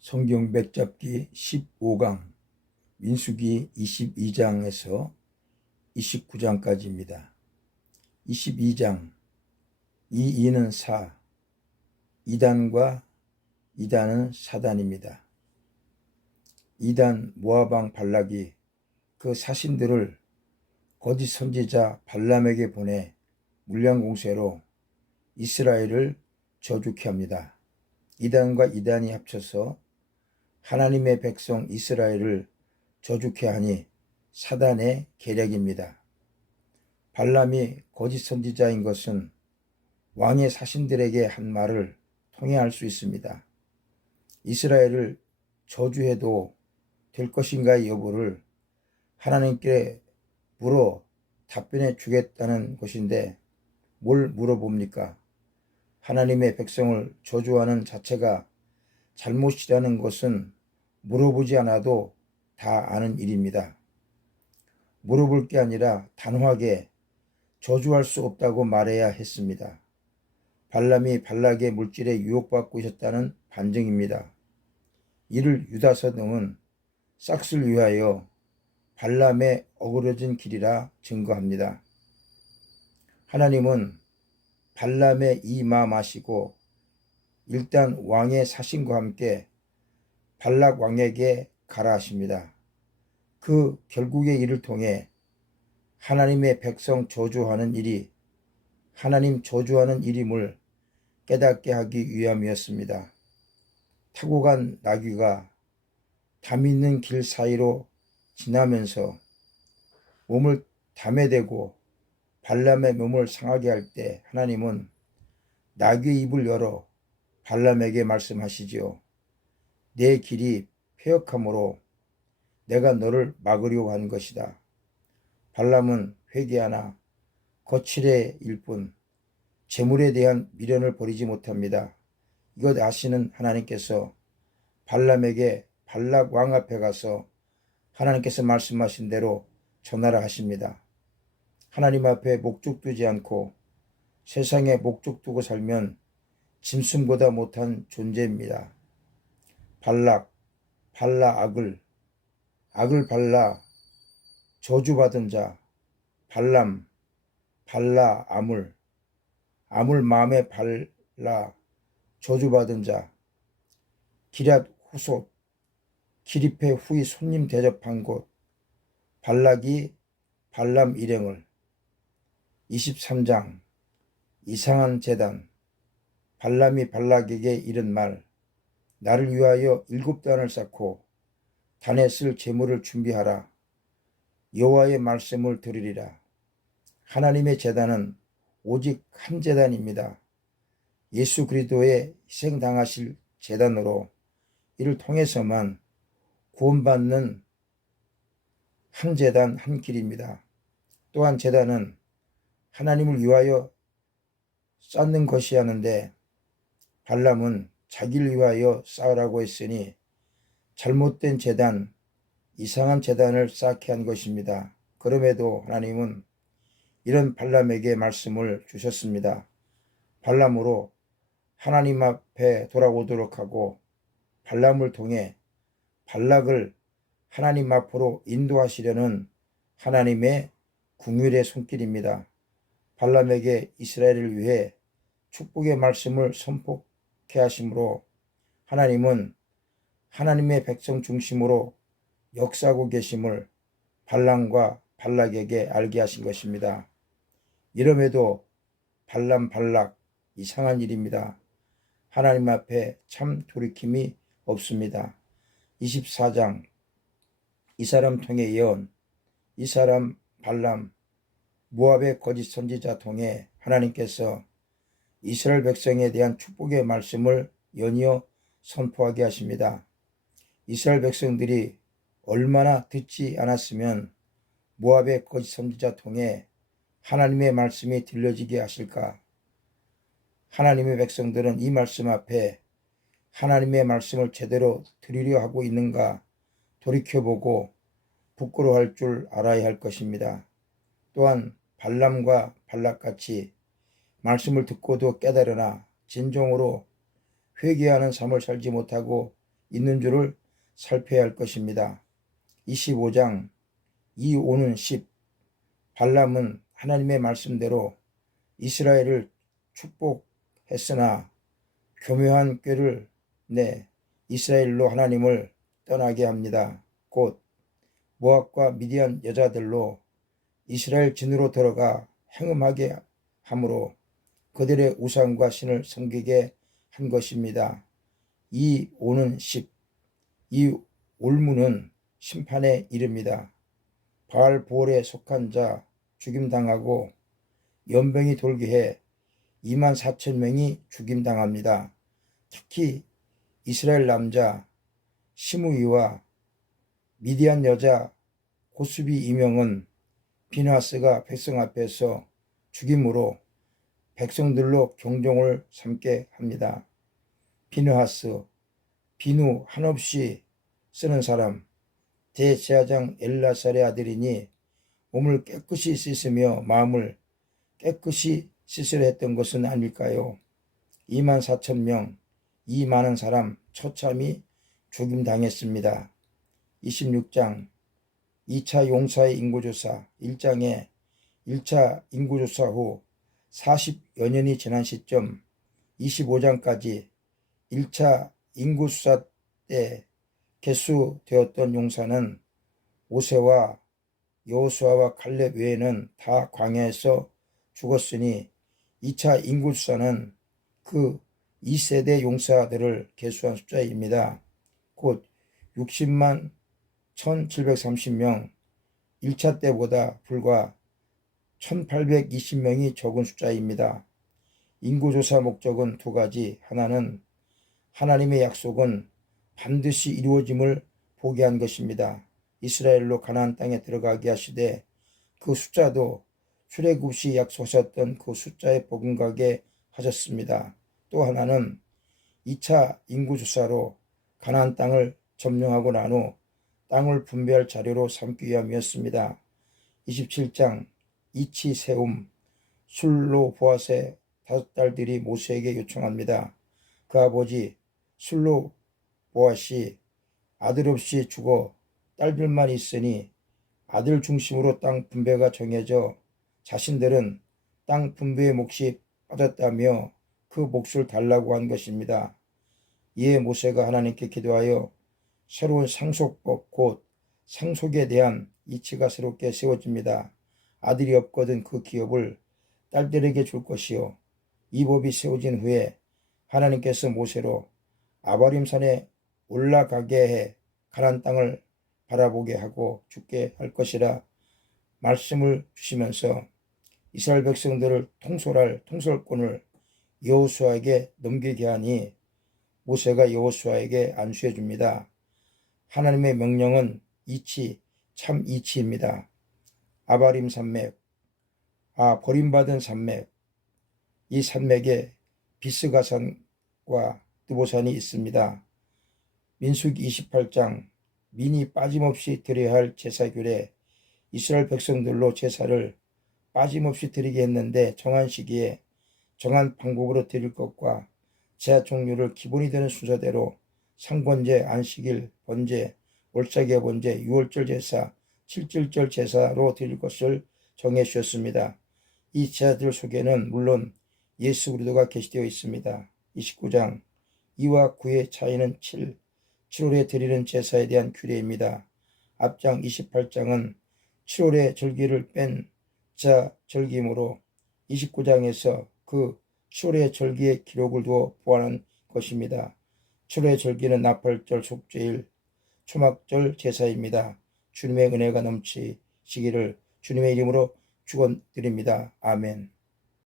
성경 맥잡기 15강 민수기 22장에서 29장까지입니다. 22장 이인은 사, 이단과 이단은 사단입니다. 이단 모압 왕 발락이 그 사신들을 거짓 선지자 발람에게 보내 물량 공세로 이스라엘을 저주케 합니다. 이단과 이단이 합쳐서 하나님의 백성 이스라엘을 저주케 하니 사단의 계략입니다. 발람이 거짓 선지자인 것은 왕의 사신들에게 한 말을 통해 알 수 있습니다. 이스라엘을 저주해도 될 것인가의 여부를 하나님께 물어 답변해 주겠다는 것인데 뭘 물어봅니까? 하나님의 백성을 저주하는 자체가 잘못이라는 것은 물어보지 않아도 다 아는 일입니다. 물어볼 게 아니라 단호하게 저주할 수 없다고 말해야 했습니다. 발람이 발락의 물질에 유혹받고 있었다는 반증입니다. 이를 유다서 등은 싹쓸 위하여 발람의 어그러진 길이라 증거합니다. 하나님은 발람의 이 마음 아시고 일단 왕의 사신과 함께 발락 왕에게 가라 하십니다. 그 결국의 일을 통해 하나님의 백성 저주하는 일이 하나님 저주하는 일임을 깨닫게 하기 위함이었습니다. 타고 간 나귀가 담 있는 길 사이로 지나면서 몸을 담에 대고 발람의 몸을 상하게 할 때 하나님은 나귀의 입을 열어 발람에게 말씀하시지요. 내 길이 패역함으로 내가 너를 막으려고 한 것이다. 발람은 회개하나 거칠애일 뿐 재물에 대한 미련을 버리지 못합니다. 이것 아시는 하나님께서 발람에게 발락 왕 앞에 가서 하나님께서 말씀하신 대로 전하라 하십니다. 하나님 앞에 목적 두지 않고 세상에 목적 두고 살면 짐승보다 못한 존재입니다. 발락, 발라 악을, 악을 발라 저주받은 자, 발람, 발라 암을, 암을 마음에 발라 저주받은 자, 기럇 후솥, 기립해 후이 손님 대접한 곳, 발락이 발람 일행을, 23장 이상한 제단, 발람이 발락에게 이른 말, 나를 위하여 7단을 쌓고 단에 쓸 제물을 준비하라. 여호와의 말씀을 들으리라. 하나님의 제단은 오직 한 제단입니다. 예수 그리스도의 희생당하실 제단으로 이를 통해서만 구원받는 한 제단 한 길입니다. 또한 제단은 하나님을 위하여 쌓는 것이 하는데 발람은 자기를 위하여 쌓으라고 했으니 잘못된 제단, 이상한 제단을 쌓게 한 것입니다. 그럼에도 하나님은 이런 발람에게 말씀을 주셨습니다. 발람으로 하나님 앞에 돌아오도록 하고 발람을 통해 발락을 하나님 앞으로 인도하시려는 하나님의 긍휼의 손길입니다. 발람에게 이스라엘을 위해 축복의 말씀을 선포케 하심으로 하나님은 하나님의 백성 중심으로 역사하고 계심을 발람과 발락에게 알게 하신 것입니다. 이럼에도 발람 발락 이상한 일입니다. 하나님 앞에 참 돌이킴이 없습니다. 24장 이 사람 통해 예언, 이 사람 발람 모압의 거짓 선지자 통해 하나님께서 이스라엘 백성에 대한 축복의 말씀을 연이어 선포하게 하십니다. 이스라엘 백성들이 얼마나 듣지 않았으면 모압의 거짓 선지자 통해 하나님의 말씀이 들려지게 하실까? 하나님의 백성들은 이 말씀 앞에 하나님의 말씀을 제대로 들으려 하고 있는가 돌이켜보고 부끄러워할 줄 알아야 할 것입니다. 또한 발람과 발락같이 말씀을 듣고도 깨달으나 진정으로 회개하는 삶을 살지 못하고 있는 줄을 살펴야 할 것입니다. 25장 2, 5는 10. 발람은 하나님의 말씀대로 이스라엘을 축복했으나 교묘한 꾀를 내 이스라엘로 하나님을 떠나게 합니다. 곧 모압과 미디안 여자들로 이스라엘 진으로 들어가 행음하게 함으로 그들의 우상과 신을 섬기게 한 것입니다. 이 5는 10. 이 올무는 심판에 이릅니다. 바알보올에 속한 자 죽임당하고 연병이 돌게 해 24,000명이 죽임당합니다. 특히 이스라엘 남자 시므이와 미디안 여자 고수비 이명은 비느하스가 백성 앞에서 죽임으로 백성들로 경종을 삼게 합니다. 비느하스, 비누 한없이 쓰는 사람, 대제사장 엘라살의 아들이니 몸을 깨끗이 씻으며 마음을 깨끗이 씻으려 했던 것은 아닐까요? 24,000명, 이 많은 사람 처참히 죽임당했습니다. 26장 2차 용사의 인구조사 1장에 1차 인구조사 후 40여 년이 지난 시점 25장까지 1차 인구수사 때 개수되었던 용사는 모세와 여호수아와 갈렙 외에는 다 광야에서 죽었으니 2차 인구수사는 그 2세대 용사들을 개수한 숫자입니다. 곧 60만 1730명, 1차 때보다 불과 1820명이 적은 숫자입니다. 인구조사 목적은 두 가지. 하나는 하나님의 약속은 반드시 이루어짐을 보게 한 것입니다. 이스라엘로 가나안 땅에 들어가게 하시되 그 숫자도 출애굽시 약속하셨던 그 숫자에 버금가게 하셨습니다. 또 하나는 2차 인구조사로 가나안 땅을 점령하고 난 후 땅을 분배할 자료로 삼기 위함이었습니다. 27장 이치 세움 술로 보아스의 5딸들이 모세에게 요청합니다. 그 아버지 술로 보아시 아들 없이 죽어 딸들만 있으니 아들 중심으로 땅 분배가 정해져 자신들은 땅 분배의 몫이 빠졌다며 그 몫을 달라고 한 것입니다. 이에 모세가 하나님께 기도하여 새로운 상속법 곧 상속에 대한 이치가 새롭게 세워집니다. 아들이 없거든 그 기업을 딸들에게 줄 것이요. 이 법이 세워진 후에 하나님께서 모세로 아바림산에 올라가게 해 가나안 땅을 바라보게 하고 죽게 할 것이라 말씀을 주시면서 이스라엘 백성들을 통솔할 통솔권을 여호수아에게 넘기게 하니 모세가 여호수아에게 안수해 줍니다. 하나님의 명령은 이치, 참 이치입니다. 아바림 산맥, 버림받은 산맥, 이 산맥에 비스가산과 드보산이 있습니다. 민수기 28장 민이 빠짐없이 드려야 할 제사규례 이스라엘 백성들로 제사를 빠짐없이 드리게 했는데 정한 시기에 정한 방법으로 드릴 것과 제사 종류를 기본이 되는 순서대로 상번제, 안식일, 번제, 월삭의 번제, 유월절 제사, 칠칠절 제사로 드릴 것을 정해 주셨습니다. 이 제사들 속에는 물론 예수 그리스도가 계시되어 있습니다. 29장 2와 9의 차이는 7월에 드리는 제사에 대한 규례입니다. 앞장 28장은 7월의 절기를 뺀 자 절기이므로 29장에서 그 7월의 절기의 기록을 두어 보완한 것입니다. 7월의 절기는 나팔절, 속죄일, 초막절 제사입니다. 주님의 은혜가 넘치시기를 주님의 이름으로 축원드립니다. 아멘.